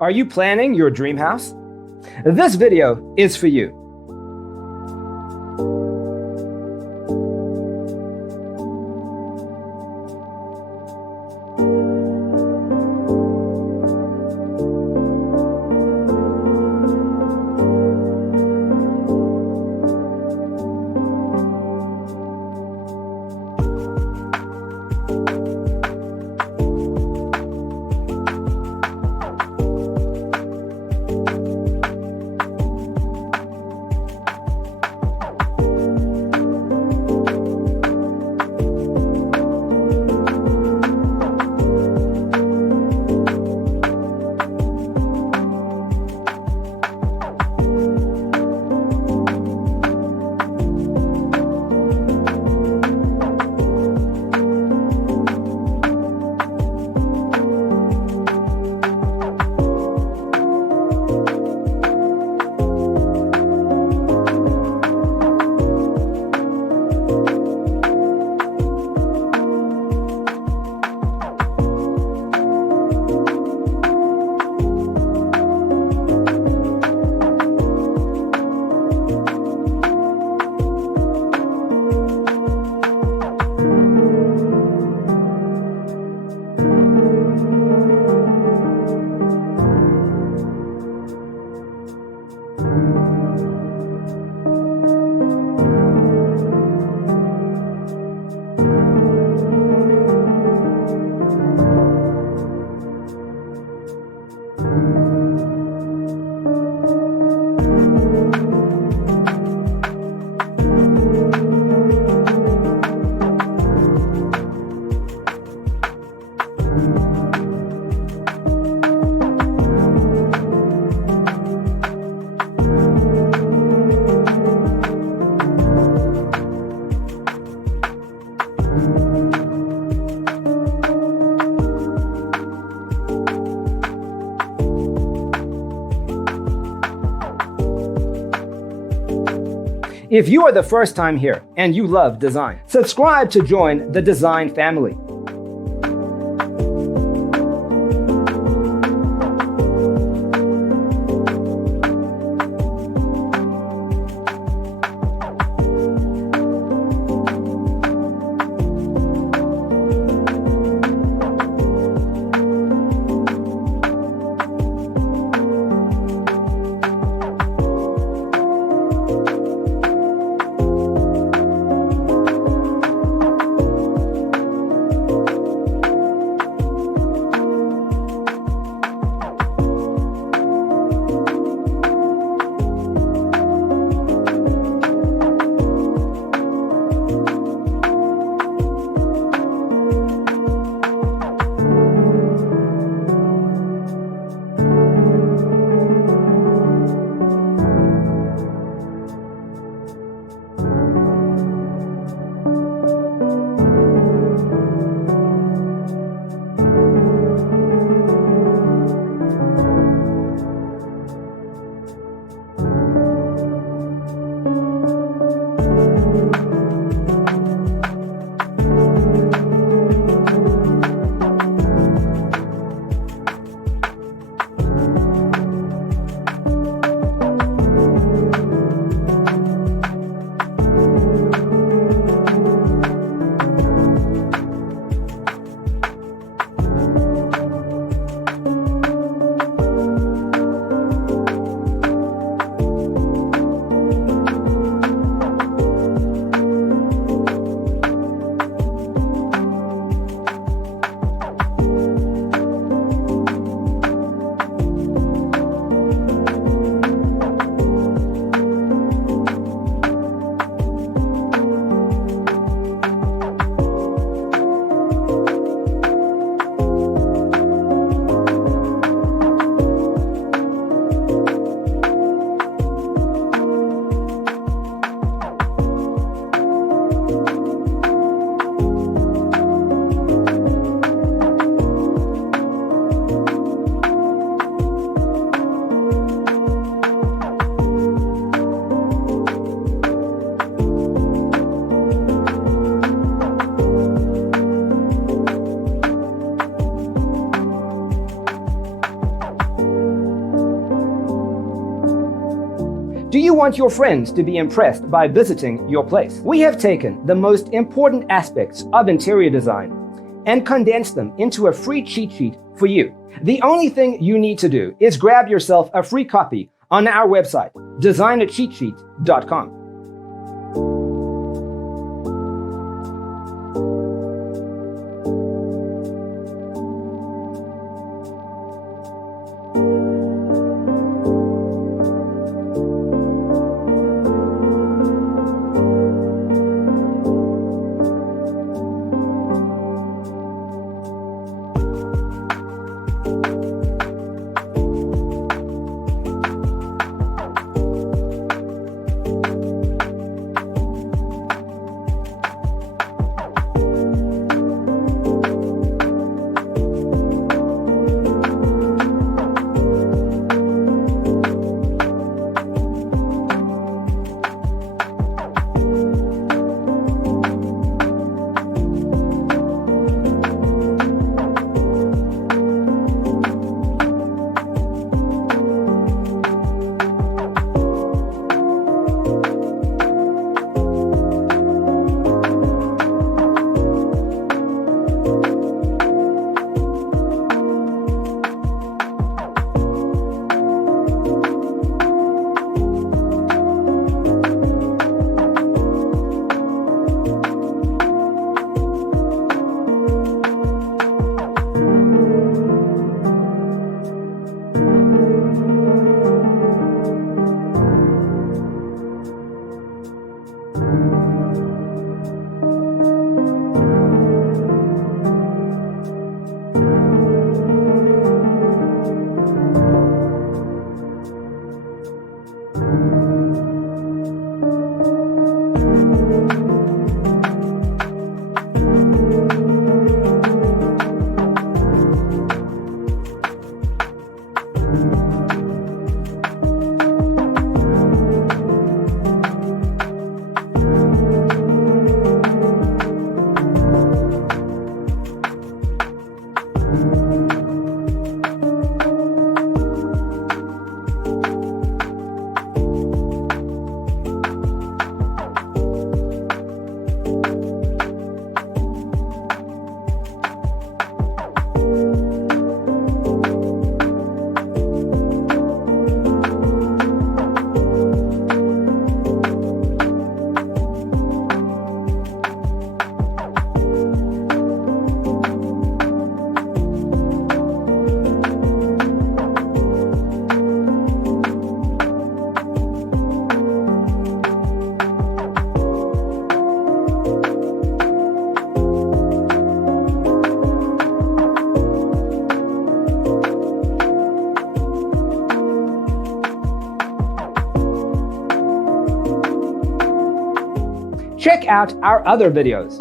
Are you planning your dream house? This video is for you. If you are the first time here and you love design, subscribe to join the design family. Do you want your friends to be impressed by visiting your place? We have taken the most important aspects of interior design and condensed them into a free cheat sheet for you. The only thing you need to do is grab yourself a free copy on our website, designercheatsheet.com. Check out our other videos.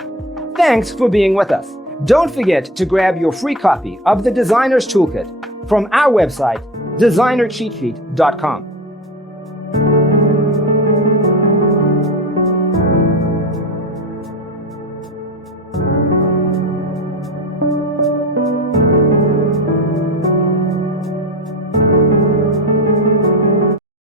Thanks for being with us. Don't forget to grab your free copy of the Designer's Toolkit from our website, designercheatsheet.com.